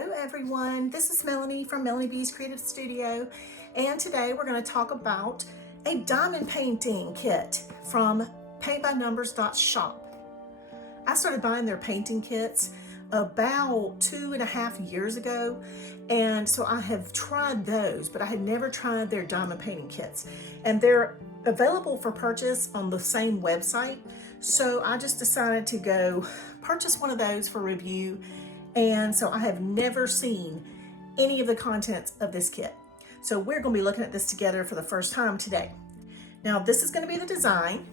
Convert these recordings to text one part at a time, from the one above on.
Hello everyone, this is Melanie from Melanie B's Creative Studio, and today we're going to talk about a diamond painting kit from PaintbyNumbers.Shop. I started buying their painting kits about 2.5 years ago, and so I have tried those, but I had never tried their diamond painting kits, and they're available for purchase on the same website. So I just decided to go purchase one of those for review. And so I have never seen any of the contents of this kit. So we're going to be looking at this together for the first time today. Now this is going to be the design.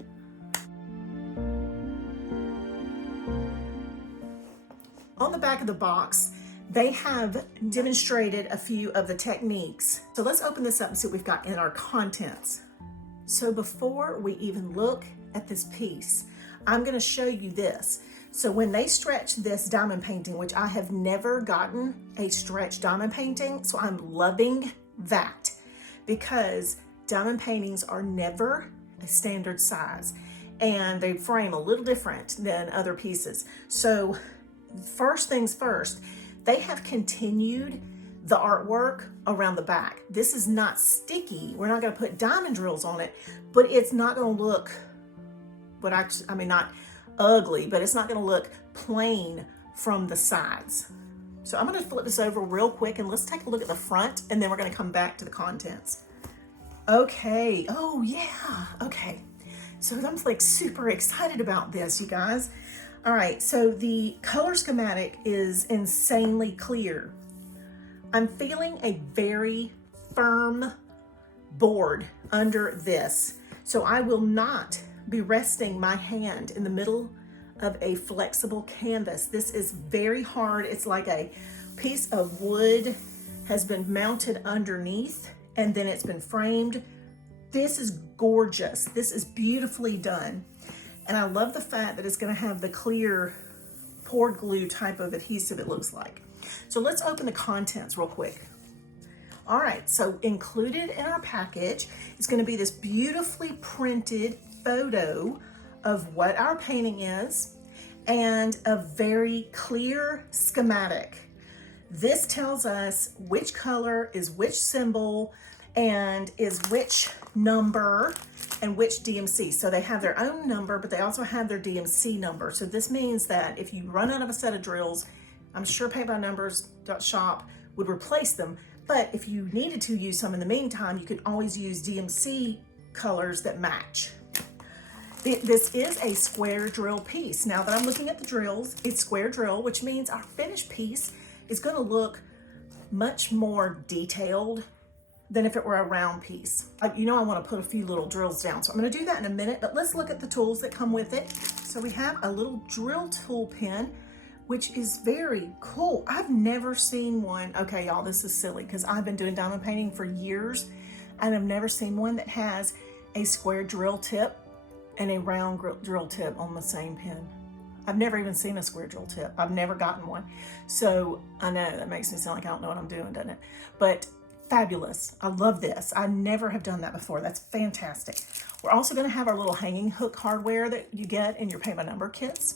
On the back of the box, they have demonstrated a few of the techniques. So let's open this up and see what we've got in our contents. So before we even look at this piece, I'm going to show you this. So when they stretch this diamond painting, which I have never gotten a stretch diamond painting, so I'm loving that, because diamond paintings are never a standard size and they frame a little different than other pieces. So first things first, they have continued the artwork around the back. This is not sticky. We're not going to put diamond drills on it, but it's not going to look, not ugly, but it's not going to look plain from the sides. So I'm going to flip this over real quick and let's take a look at the front, and then we're going to come back to the contents. Okay. Oh yeah. Okay. So I'm like super excited about this, you guys. All right. So the color schematic is insanely clear. I'm feeling a very firm board under this. So I will not be resting my hand in the middle of a flexible canvas. This is very hard. It's like a piece of wood has been mounted underneath and then it's been framed. This is gorgeous. This is beautifully done. And I love the fact that it's going to have the clear poured glue type of adhesive, it looks like. So let's open the contents real quick. All right, so included in our package is going to be this beautifully printed photo of what our painting is and a very clear schematic. This tells us which color is which symbol and is which number and which DMC. So they have their own number, but they also have their DMC number. So this means that if you run out of a set of drills, I'm sure PaintbyNumbers.Shop would replace them. But if you needed to use some in the meantime, you could always use DMC colors that match. This is a square drill piece. Now that I'm looking at the drills, it's square drill, which means our finished piece is going to look much more detailed than if it were a round piece. You know, I want to put a few little drills down, so I'm going to do that in a minute, but let's look at the tools that come with it. So we have a little drill tool pen, which is very cool. I've never seen one. Okay, y'all, this is silly because I've been doing diamond painting for years and I've never seen one that has a square drill tip and a round drill tip on the same pen. I've never even seen a square drill tip. I've never gotten one. So I know that makes me sound like I don't know what I'm doing, doesn't it? But fabulous. I love this. I never have done that before. That's fantastic. We're also going to have our little hanging hook hardware that you get in your Paint by Number kits.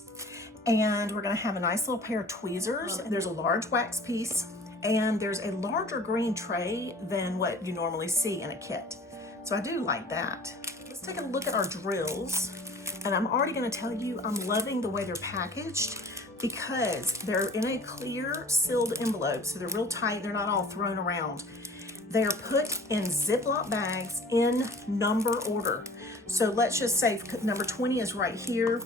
And we're going to have a nice little pair of tweezers. There's a large wax piece, and there's a larger green tray than what you normally see in a kit. So I do like that. Let's take a look at our drills. And I'm already going to tell you, I'm loving the way they're packaged because they're in a clear sealed envelope. So they're real tight. They're not all thrown around. They're put in Ziploc bags in number order. So let's just say number 20 is right here.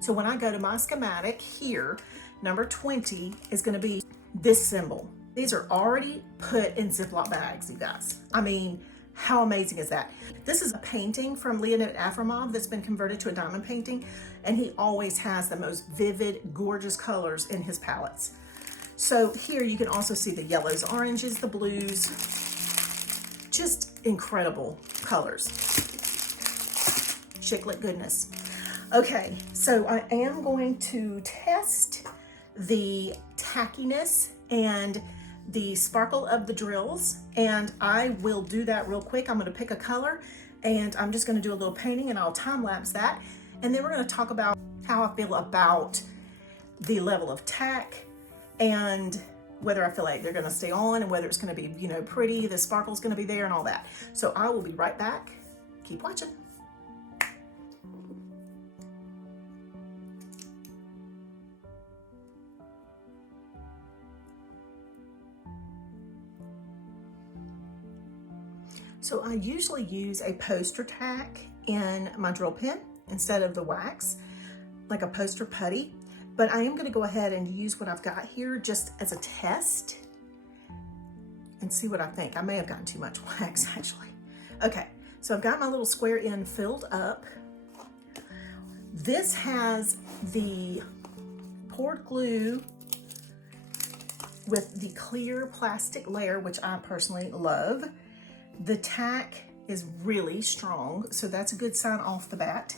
So when I go to my schematic here, number 20 is going to be this symbol. These are already put in Ziploc bags, you guys. I mean, how amazing is that? This is a painting from Leoniv that's been converted to a diamond painting, and he always has the most vivid, gorgeous colors in his palettes. So here you can also see the yellows, oranges, the blues, just incredible colors. Chiclet goodness. Okay, so I am going to test the tackiness and the sparkle of the drills, and I will do that real quick. I'm going to pick a color and I'm just going to do a little painting and I'll time lapse that, and then we're going to talk about how I feel about the level of tack and whether I feel like they're gonna stay on and whether it's gonna be, you know, pretty, the sparkle's gonna be there and all that. So I will be right back. Keep watching. So I usually use a poster tack in my drill pen instead of the wax, like a poster putty, but I am gonna go ahead and use what I've got here just as a test and see what I think. I may have gotten too much wax actually. Okay, so I've got my little square end filled up. This has the poured glue with the clear plastic layer, which I personally love. The tack is really strong, so that's a good sign off the bat.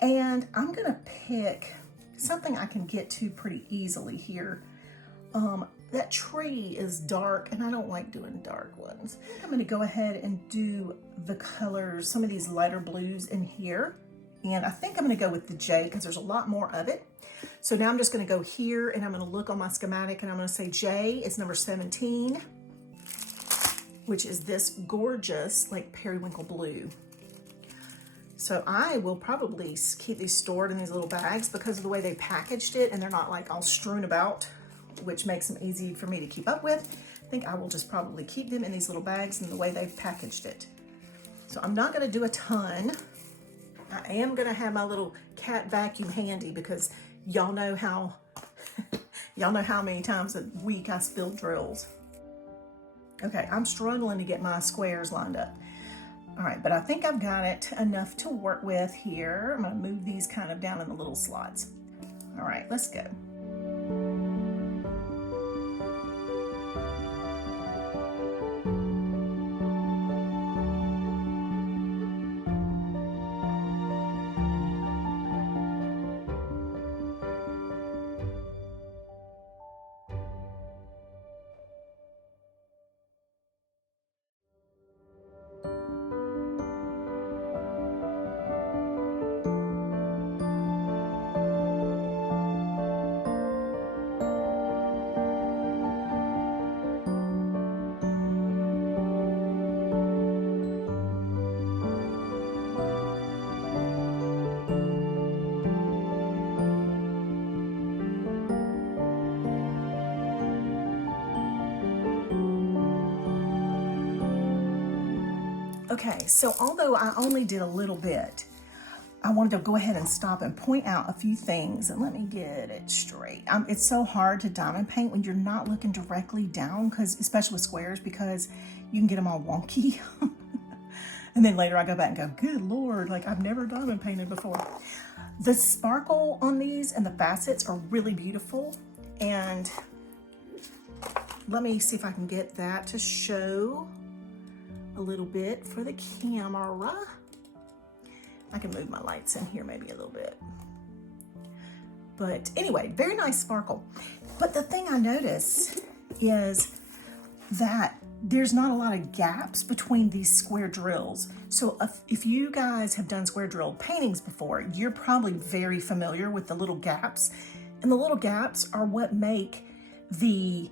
And I'm gonna pick something I can get to pretty easily here. That tree is dark and I don't like doing dark ones. I think I'm gonna go ahead and do the colors, some of these lighter blues in here. And I think I'm gonna go with the J because there's a lot more of it. So now I'm just gonna go here and I'm gonna look on my schematic and I'm gonna say J is number 17. Which is this gorgeous, like periwinkle blue. So I will probably keep these stored in these little bags because of the way they packaged it and they're not like all strewn about, which makes them easy for me to keep up with. I think I will just probably keep them in these little bags and the way they've packaged it. So I'm not gonna do a ton. I am gonna have my little cat vacuum handy because y'all know how, y'all know how many times a week I spill drills. Okay, I'm struggling to get my squares lined up. All right, but I think I've got it enough to work with here. I'm gonna move these kind of down in the little slots. All right, let's go. Okay, so although I only did a little bit, I wanted to go ahead and stop and point out a few things and let me get it straight. It's so hard to diamond paint when you're not looking directly down, because especially with squares, because you can get them all wonky. And then later I go back and go, good Lord, like I've never diamond painted before. The sparkle on these and the facets are really beautiful. And let me see if I can get that to show a little bit for the camera. I can move my lights in here maybe a little bit. But anyway, very nice sparkle. But the thing I notice is that there's not a lot of gaps between these square drills. So if you guys have done square drill paintings before, you're probably very familiar with the little gaps. And the little gaps are what make the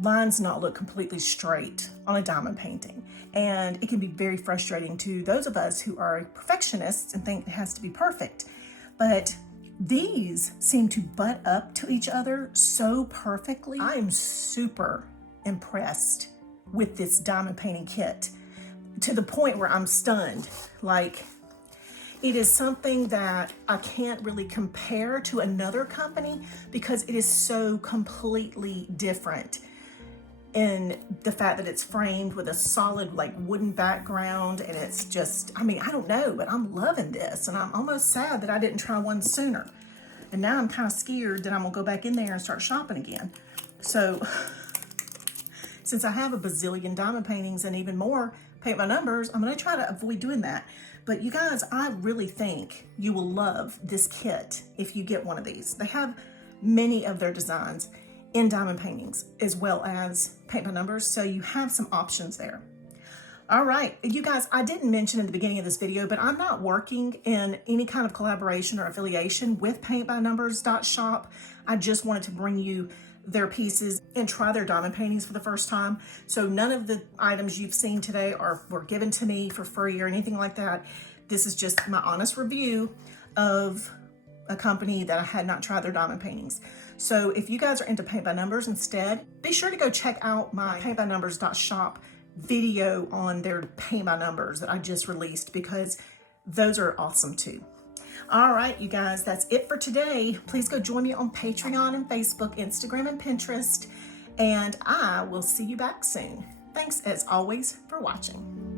lines not look completely straight on a diamond painting. And it can be very frustrating to those of us who are perfectionists and think it has to be perfect. But these seem to butt up to each other so perfectly. I am super impressed with this diamond painting kit to the point where I'm stunned. Like, it is something that I can't really compare to another company because it is so completely different in the fact that it's framed with a solid like wooden background, and it's just, I mean, I don't know, but I'm loving this, and I'm almost sad that I didn't try one sooner. And now I'm kind of scared that I'm gonna go back in there and start shopping again. So since I have a bazillion diamond paintings and even more paint by numbers, I'm gonna try to avoid doing that. But you guys, I really think you will love this kit if you get one of these. They have many of their designs in diamond paintings as well as paint by numbers, so you have some options there. All right, you guys, I didn't mention in the beginning of this video, but I'm not working in any kind of collaboration or affiliation with PaintbyNumbers.Shop. I just wanted to bring you their pieces and try their diamond paintings for the first time. So none of the items you've seen today were given to me for free or anything like that. This is just my honest review of a company that I had not tried their diamond paintings. So if you guys are into Paint by Numbers instead, be sure to go check out my PaintbyNumbers.Shop video on their Paint by Numbers that I just released, because those are awesome too. All right, you guys, that's it for today. Please go join me on Patreon and Facebook, Instagram, and Pinterest, and I will see you back soon. Thanks as always for watching.